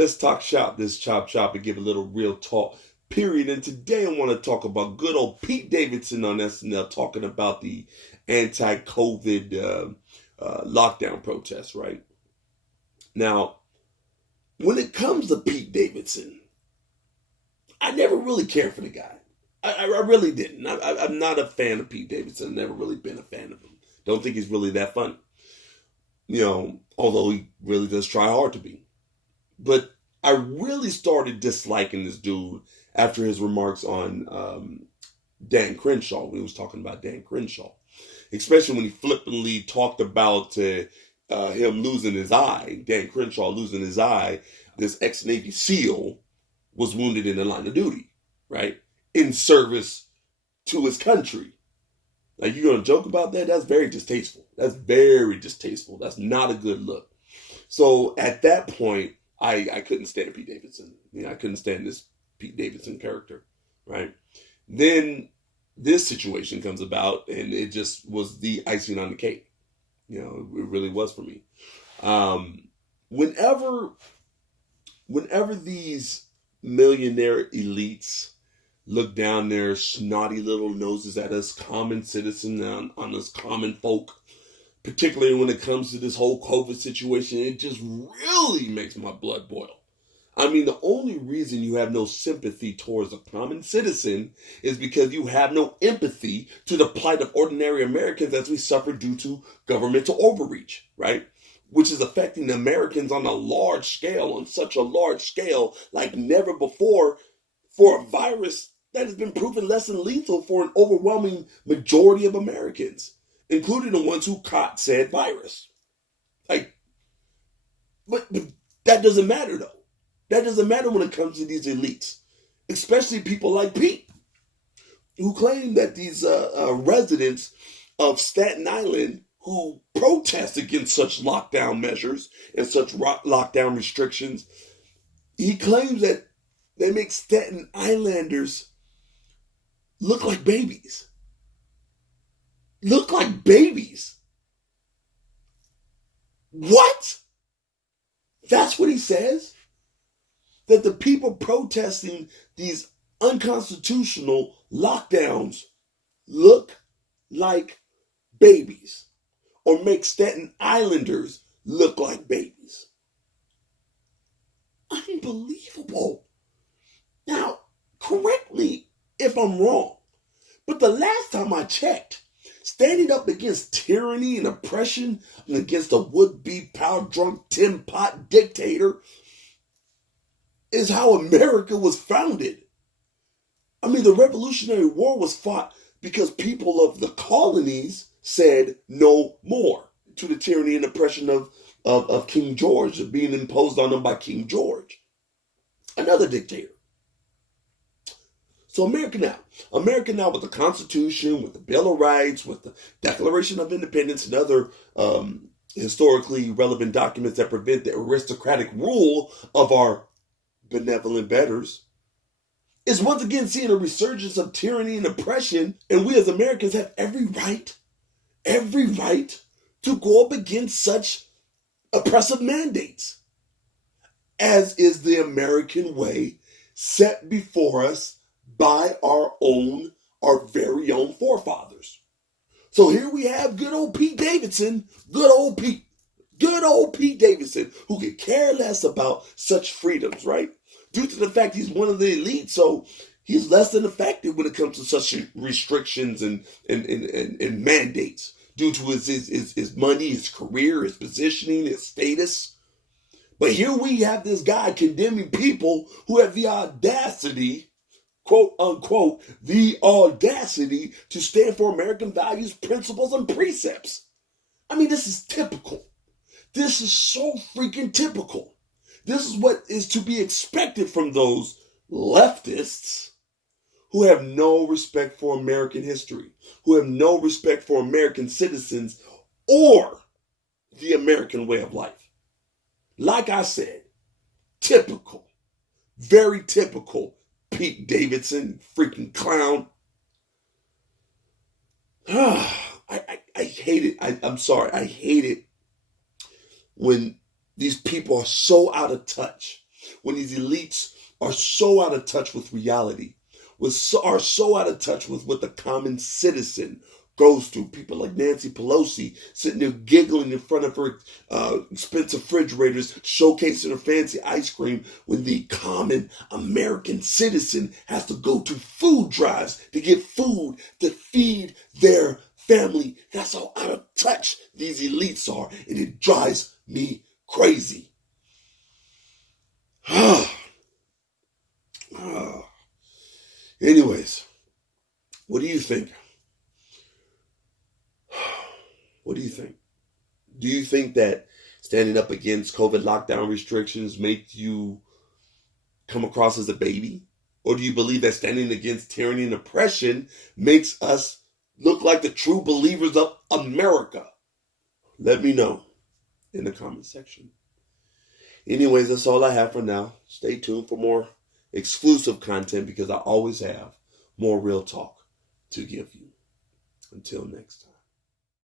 Let's talk shop, this chop shop, and give a little real talk, period. And today I want to talk about good old Pete Davidson on SNL talking about the anti-COVID lockdown protests, right? Now, when it comes to Pete Davidson, I never really cared for the guy. I really didn't. I'm not a fan of Pete Davidson. I've never really been a fan of him. Don't think he's really that funny. Although he really does try hard to be. But I really started disliking this dude after his remarks on Dan Crenshaw, when he was talking about Dan Crenshaw. Especially when he flippantly talked about him losing his eye, Dan Crenshaw losing his eye. This ex-Navy SEAL was wounded in the line of duty, right? In service to his country. Like, you're going to joke about that? That's very distasteful. That's very distasteful. That's not a good look. So at that point, I couldn't stand Pete Davidson. I couldn't stand this Pete Davidson character, right? Then this situation comes about, and it just was the icing on the cake. It really was for me. Whenever these millionaire elites look down their snotty little noses at us common citizens, on us common folk, particularly when it comes to this whole COVID situation, it just really makes my blood boil. I mean, the only reason you have no sympathy towards a common citizen is because you have no empathy to the plight of ordinary Americans as we suffer due to governmental overreach, right? Which is affecting the Americans on such a large scale, like never before, for a virus that has been proven less than lethal for an overwhelming majority of Americans, including the ones who caught said virus. But that doesn't matter, though. That doesn't matter when it comes to these elites, especially people like Pete, who claim that these residents of Staten Island who protest against such lockdown measures and such lockdown restrictions, he claims that they make Staten Islanders look like babies. Look like babies. What? That's what he says? That the people protesting these unconstitutional lockdowns look like babies, or make Staten Islanders look like babies. Unbelievable. Now, correct me if I'm wrong, but the last time I checked, standing up against tyranny and oppression and against a would-be power-drunk tin pot dictator is how America was founded. I mean, the Revolutionary War was fought because people of the colonies said no more to the tyranny and oppression of King George, being imposed on them by King George, another dictator. So America now with the Constitution, with the Bill of Rights, with the Declaration of Independence and other historically relevant documents that prevent the aristocratic rule of our benevolent betters, is once again seeing a resurgence of tyranny and oppression, and we as Americans have every right to go up against such oppressive mandates, as is the American way set before us by our very own forefathers. So here we have good old Pete Davidson, good old Pete Davidson, who could care less about such freedoms, right? Due to the fact he's one of the elite, so he's less than effective when it comes to such restrictions and mandates, due to his money, his career, his positioning, his status. But here we have this guy condemning people who have the audacity, quote unquote, the audacity to stand for American values, principles, and precepts. I mean, this is typical. This is so freaking typical. This is what is to be expected from those leftists who have no respect for American history, who have no respect for American citizens or the American way of life. Like I said, typical, very typical Pete Davidson, freaking clown. I hate it. I'm sorry. I hate it when these people are so out of touch when these elites are so out of touch with reality, are so out of touch with what the common citizen goes through. People like Nancy Pelosi sitting there giggling in front of her expensive refrigerators, showcasing her fancy ice cream, when the common American citizen has to go to food drives to get food to feed their family. That's how out of touch these elites are, and it drives me crazy. Anyways, what do you think? What do you think? Do you think that standing up against COVID lockdown restrictions make you come across as a baby? Or do you believe that standing against tyranny and oppression makes us look like the true believers of America? Let me know in the comment section. Anyways, that's all I have for now. Stay tuned for more exclusive content, because I always have more real talk to give you. Until next time.